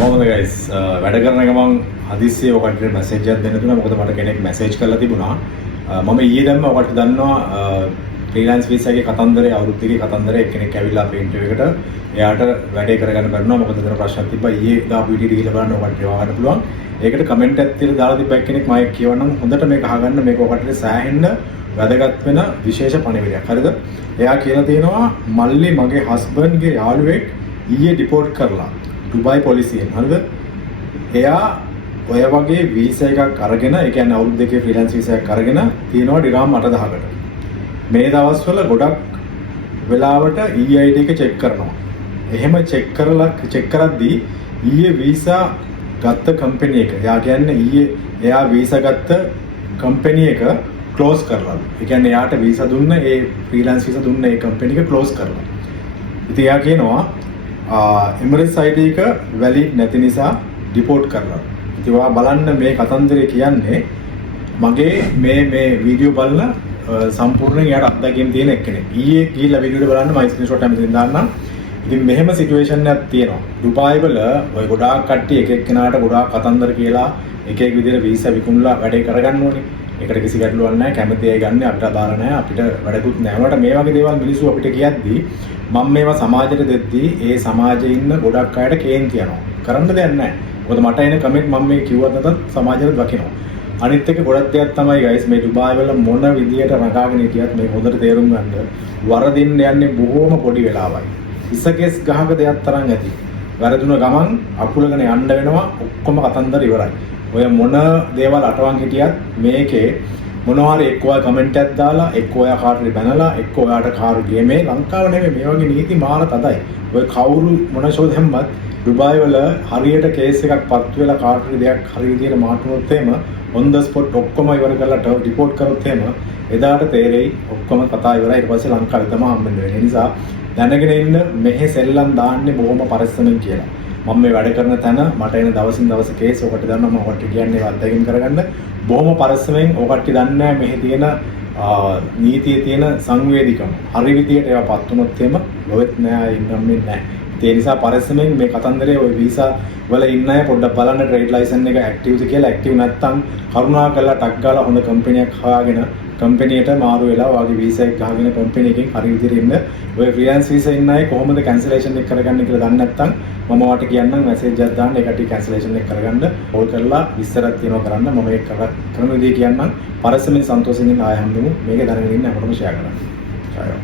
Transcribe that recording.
කොහොමද guys වැඩ කරන ගමන් හදිස්සියේ ඔකට මැසේජ් එකක් දෙන්න දුන්නා. මොකද මට කෙනෙක් මැසේජ් කරලා තිබුණා. මම ඊයේ දැම්ම ඔකට දන්නවා ෆ්‍රීලාන්ස් වීසා එකේ කතන්දරේ අවුරුදු දෙකේ කතන්දරේ එක්කෙනෙක් ඇවිල්ලා අපේ ඉන්ටර්විව් එකට එයාට වැඩේ කරගන්න බැරිනවා. මොකද එතන ප්‍රශ්නක් තිබ්බා. ඊයේ දාපු වීඩියෝ ගිහලා බලන්න ඔකට ඒවා ගන්න පුළුවන්. ඒකට කමෙන්ට් එකක් තියලා දාලා තිබ්බා එක්කෙනෙක් මම කියවනම් හොඳට මේක අහගන්න. මේක ඔකට සෑහෙන්න වැදගත් වෙන විශේෂ පණිවිඩයක්. හරිද? එයා කියලා තියෙනවා මල්ලි මගේ හස්බන්ඩ්ගේ යාළුවෙක් ඊයේ ඩිපෝට් කරලා ඩුබායි පොලිසියෙන්. හරිද? එයා ඔය වගේ වීසා එකක් අරගෙන, ඒ කියන්නේ අවුරුදු දෙකේ ෆ්‍රීලාන්ස් වීසා එකක් අරගෙන තියෙනවා ඩිරාම් 8000කට. මේ දවස්වල ගොඩක් වෙලාවට EID එක චෙක් කරනවා. එහෙම චෙක් කරද්දී ඊයේ වීසා ගත්ත කම්පැනි එක, එයා කියන්නේ ඊයේ එයා වීසා ගත්ත කම්පැනි එක ක්ලෝස් කරලා. ඒ කියන්නේ එයාට වීසා දුන්න ඒ ෆ්‍රීලාන්ස් වීසා දුන්න ඒ කම්පැනි එක ක්ලෝස් කරලා. ඉතින් එයා කියනවා එමිරේට්ස් ID එක වැලිඩ් නැති නිසා ඩිපෝට් කරලා. ඉතින් ඔයා බලන්න මේ කතන්දරේ කියන්නේ මගේ මේ වීඩියෝ බලලා සම්පූර්ණයෙන් යාට අත්දැකීම් තියෙන එක්කෙනෙක්. ඊයේ ගිහිල්ලා වීඩියෝ එක බලන්න මම ස්ක්‍රීන්ෂොට් එකක් දාන්නම්. ඉතින් මෙහෙම සිටුේෂන් එකක් තියෙනවා. ඩුබායි වල ඔය ගොඩාක් කට්ටිය එක එක්කෙනාට ගොඩාක් කතන්දර කියලා එක එක විදිහට වීසා විකුණලා වැඩේ කරගන්න ඕනේ. ඒකට කිසි ගැටලුවක් නැහැ. කැමති අය ගන්න අපිට අදාළ නැහැ. අපිට වැඩකුත් නැහැ. වලට මේ වගේ දේවල් මිනිස්සු අපිට කියද්දී මම මේවා සමාජයට දෙද්දී ඒ සමාජයේ ඉන්න ගොඩක් අයට කේන්ති යනවා. කරන්න දෙයක් නැහැ. මොකද මට එන කමෙන්ට් මම මේ කිව්වත් නැතත් සමාජයට දකිනවා. අනිත් එක ගොඩක් දෙයක් තමයි guys මේ ඩුබායි වල මොන විදියට රඟාගෙන හිටියත් මේ හොඳට තේරුම් ගන්න වරදින්න යන්නේ බොහොම පොඩි වෙලාවයි. ඉසකෙස් ගහක දෙයක් තරම් ඇති. වැරදුන ගමන් අකුලගෙන යන්න වෙනවා. ඔක්කොම කතන්දර ඉවරයි. ඔය මොන දේවල් අටවන් හිටියත් මේකේ මොනවා හරි එක්ක ඔය කමෙන්ට් එකක් දාලා එක්ක ඔය කාටරි බැනලා එක්ක ඔයාට කාරු ගේමේ ලංකාව නෙමෙයි මේ වගේ නීති මාර තදයි. ඔය කවුරු මොන ෂෝද හැම්මත් ඩුබායි වල හරියට කේස් එකක් පත් වෙලා කාටරි දෙයක් හරි විදියට මාටුනොත් එහෙම on the spot ඔක්කොම ඉවර කරලා රිපෝට් කරොත් එහෙම එදාට තේරෙයි ඔක්කොම කතා ඉවරයි. ඊට පස්සේ ලංකාවේ තමයි හම්බෙන්න වෙන්නේ. ඒ නිසා දැනගෙන ඉන්න මෙහෙ සෙල්ලම් දාන්නේ බොහොම පරිස්සමෙන් කියලා. මම මේ වැඩ කරන තැන මට එන දවසින් දවස කේස් ඔකට දන්නවා. මම ඔකට කියන්නේ අත්දැකීම් කරගන්න බොහොම පරිස්සමෙන් ඔකට දන්නේ මෙහි තියෙන නීතියේ තියෙන සංවේදීකම හරි විදියට ඒවා පත් වුණොත් එහෙම ලොවෙත් නෑ ඉන්නම් නැහැ. ඒ නිසා පරිස්සමෙන් මේ කතන්දරේ ඔය වීසා වල ඉන්න අය පොඩ්ඩක් බලන්න ට්‍රේඩ් ලයිසන් එක ඇක්ටිව්ද කියලා. ඇක්ටිව් නැත්නම් කරුණාකරලා ටක් ගාලා හොඳ කම්පැනියක් හොයාගෙන කම්පැනියට මාරු වෙලා ඔයාගේ වීසා එක ගහගෙන කම්පැනි එකෙන් හරි විදිහට ඉන්න. ඔය ෆ්‍රීලාන්ස් වීසා ඉන්න අය කොහොමද කැන්සලේෂන් එක කරගන්නේ කියලා දන්නේ නැත්නම් මම ඔයාලට කියන්නම් මැසේජ් එකක් දාන්න. ඒකට කැන්සලේෂන් එක කරගන්න කෝල් කරලා විස්තරයක් තියෙනවා කරන්න. මම ඒක කරන විදිහ කියන්නම්. පරිස්සමෙන් සන්තෝෂයෙන් ආය හම්බෙමු. මේක දැනගෙන ඉන්න අපිටම ෂෙයා කරන්න. ආයෝ